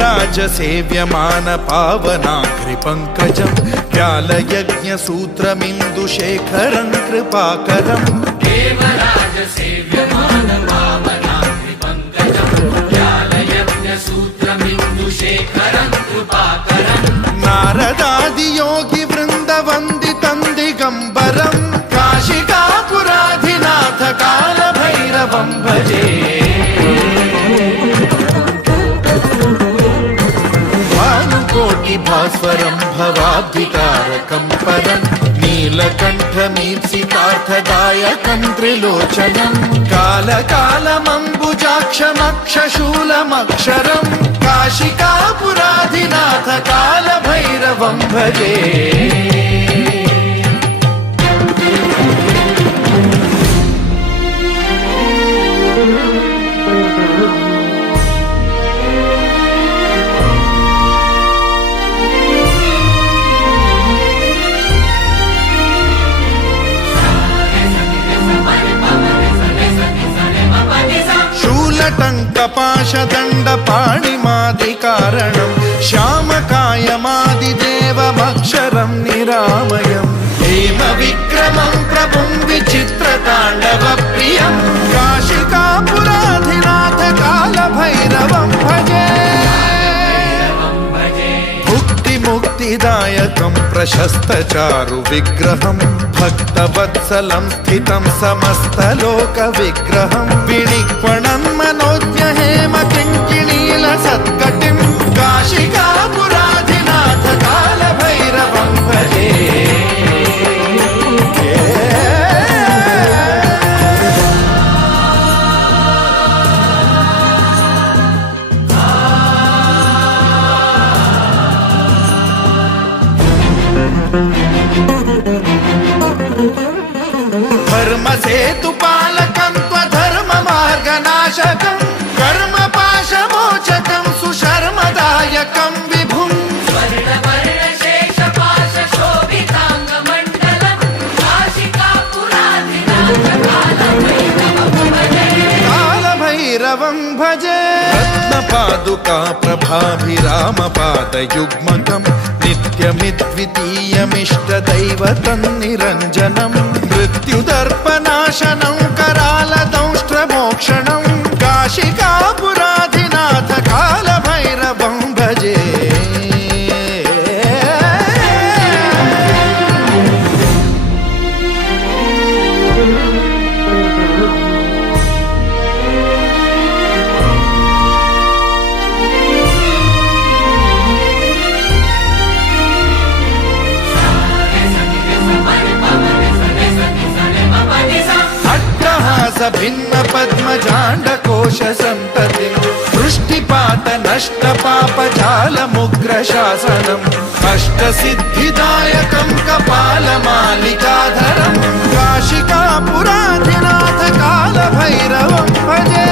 देवराज सेव्यमान पावनाघ्रिपङ्कजं व्यालयज्ञसूत्रमिन्दुशेखरं कृपाकरं देवराज सेव्यमान पावनाघ्रिपङ्कजं व्यालयज्ञसूत्रमिन्दुशेखरं कृपाकरं नारदादियोगि वृन्दवन्दितं दिगम्बरं काशिकापुराधिनाथ कालभैरवं भजे भास्वरं भवाब्धितारकं परं नीलकण्ठमीप्सितार्थदायकं त्रिलोचनं कालकालमम्बुजाक्षमक्षशूलमक्षरं काशिकापुराधिनाथ कालभैरवं भजे टङ्कपाशदण्डपाणिमादिकारणं श्यामकायमादिदेवमक्षरं निरामयं हेमविक्रमं प्रभुं विचित्रताण्डवप्रियं काशिकापुराधिनाथ कालभैरवं भजे मुक्तिदायकं प्रशस्तचारुविग्रहं भक्तवत्सलं स्थितं समस्तलोकविग्रहं विनिक्वणं मनोज्ञहेमकिङ्किणीलसत्कटिं काशिकापुराधिनाथ कालभैरवं भजे धर्मसेतुपालकं त्वधर्ममार्गनाशकं कर्मपाशमोचकं सुशर्मदायकं विभुं स्वर्णवर्णशेषपाशशोभिताङ्गमण्डलं काशिकापुराधिनाथ कालभैरवं भजे रत्नपादुका प्रभाभिरामपादयुग्मकं नित्यमिद्वितीयमिष्टदैवतं निरञ्जनं मृत्युदर्पनाशनं करालदंष्ट्रमोक्षणं काशिकापुराधिनाथ कालभैरवं भजे भिन्न पद्मजाण्डकोश संततिं वृष्टिपात नष्ट पापजालमुग्रशासनम् अष्टसिद्धिदायकं कपालमालिकाधरं काशिकापुराधिनाथ कालभैरवं भजे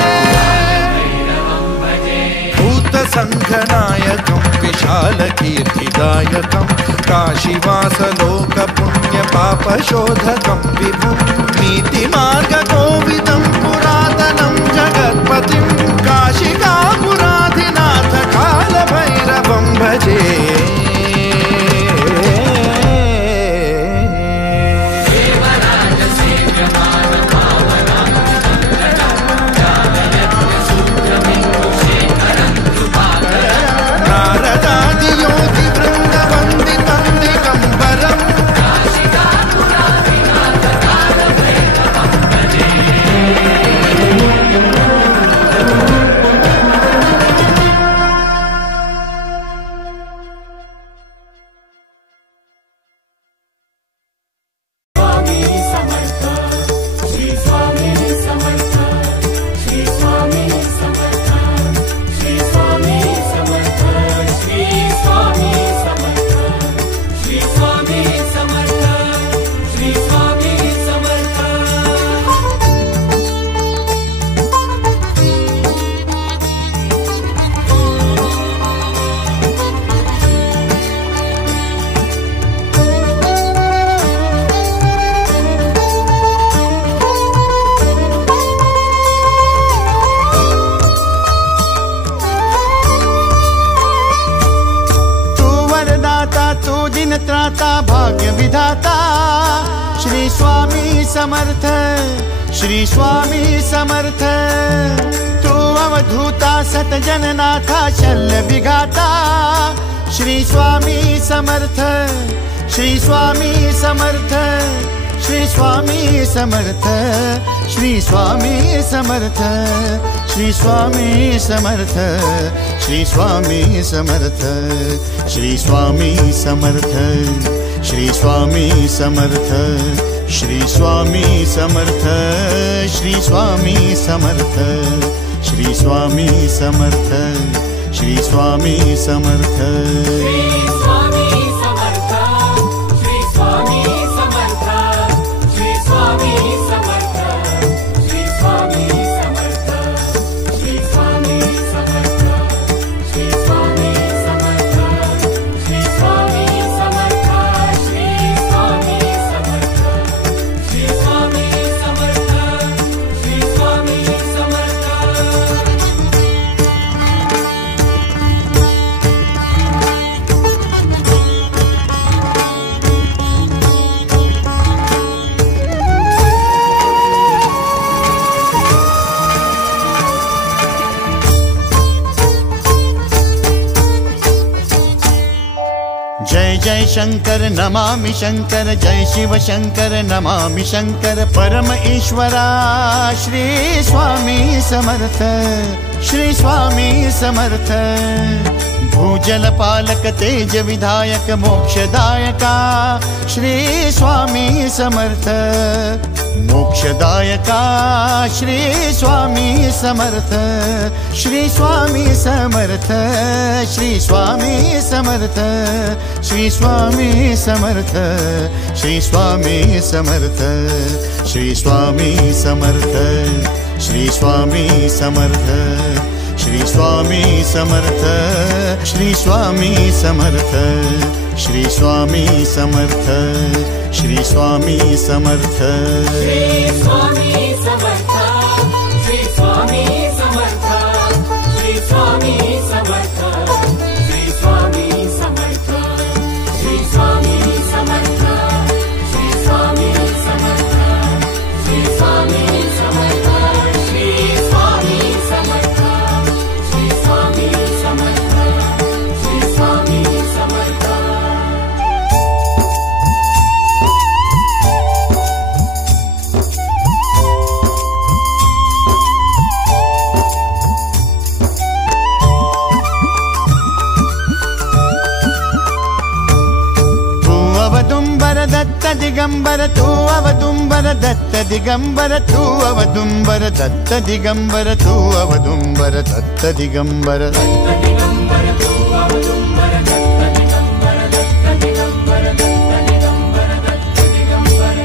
भूतसङ्घनायकं विशालकीर्तिदायकं काशीवासलोकपुण्यपापशोधकं विभुं नीतिमार्गकोविदं पुरातनं जगत्पतिं काशिकापुराधिनाथ कालभैरवं भजे दीन त्राता भाग्य विधाता श्री स्वामी समर्थ, श्री स्वामी समर्थ। तू अवधूता सत जननाथा शल्य विघाता श्री स्वामी समर्थ, श्री स्वामी समर्थ, श्री स्वामी समर्थ, श्री स्वामी समर्थ, श्री स्वामी समर्थ, श्री स्वामी समर्थ, श्री स्वामी समर्थ, श्री स्वामी समर्थ, श्री स्वामी समर्थ, श्री स्वामी समर्थ, श्री स्वामी समर्थ, श्री स्वामी समर्थ। जय जय शंकर नमामि शंकर, जय शिव शंकर नमामि शंकर। परम ईश्वरा श्री स्वामी समर्थ, श्री स्वामी समर्थ। भूजल पालक तेज विधायक मोक्षदायका श्री स्वामी समर्थ, मोक्षदायका श्री स्वामी समर्थ, श्री स्वामी समर्थ, श्री स्वामी समर्थ, श्री स्वामी समर्थ, श्री स्वामी समर्थ, श्री स्वामी समर्थ, श्री स्वामी समर्थ, श्री स्वामी समर्थ, श्री स्वामी समर्थ, श्री स्वामी समर्थ, श्री स्वामी समर्थ। श्री स्वामी समर्थ, श्री स्वामी समर्थ, श्री स्वामी समर्थ, श्री स्वामी समर्थ, श्री स्वामी समर्थ, श्री स्वामी समर्थ, श्री स्वामी समर्थ, श्री स्वामी समर्थ, श्री स्वामी समर्थ, श्री स्वामी समर्थ। अवदुम्बर दत्त दिगंबर, तू अवदुम्बर दत्त दिगंबर, तू अवदुम्बर दत्त दिगंबर, तू अवदुम्बर दत्त दिगंबर।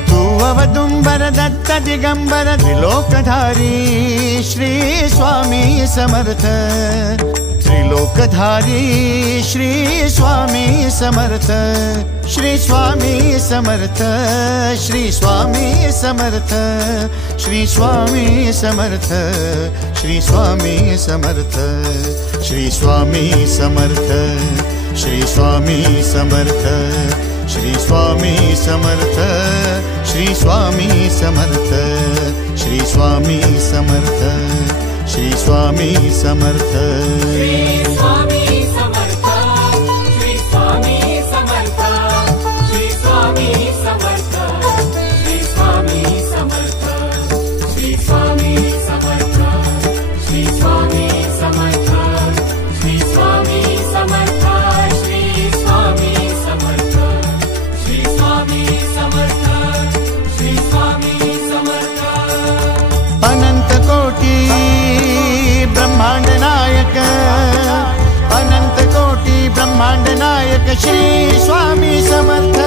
तू अवदुम्बर दत्त दिगंबर, त्रिलोकधारी श्री स्वामी समर्थ, त्रिलोकधारी श्री स्वामी समर्थ, श्री स्वामी समर्थ, श्री स्वामी समर्थ, श्री स्वामी समर्थ, श्री स्वामी समर्थ, श्री स्वामी समर्थ, श्री स्वामी समर्थ, श्री स्वामी समर्थ, श्री स्वामी समर्थ, श्री स्वामी समर्थ, श्री स्वामी समर्थ। श्री स्वामी समर्थ, श्री स्वामी समर्थ, श्री स्वामी समर्थ, श्री स्वामी समर्थ, श्री स्वामी समर्थ, श्री स्वामी समर्थ, श्री स्वामी समर्थ, श्री स्वामी समर्थ, श्री स्वामी समर्थ, श्री स्वामी समर्थ। अनंत कोटि ब्रह्मांड नायक, अनंत कोटि ब्रह्मांड नायक श्री स्वामी समर्थ,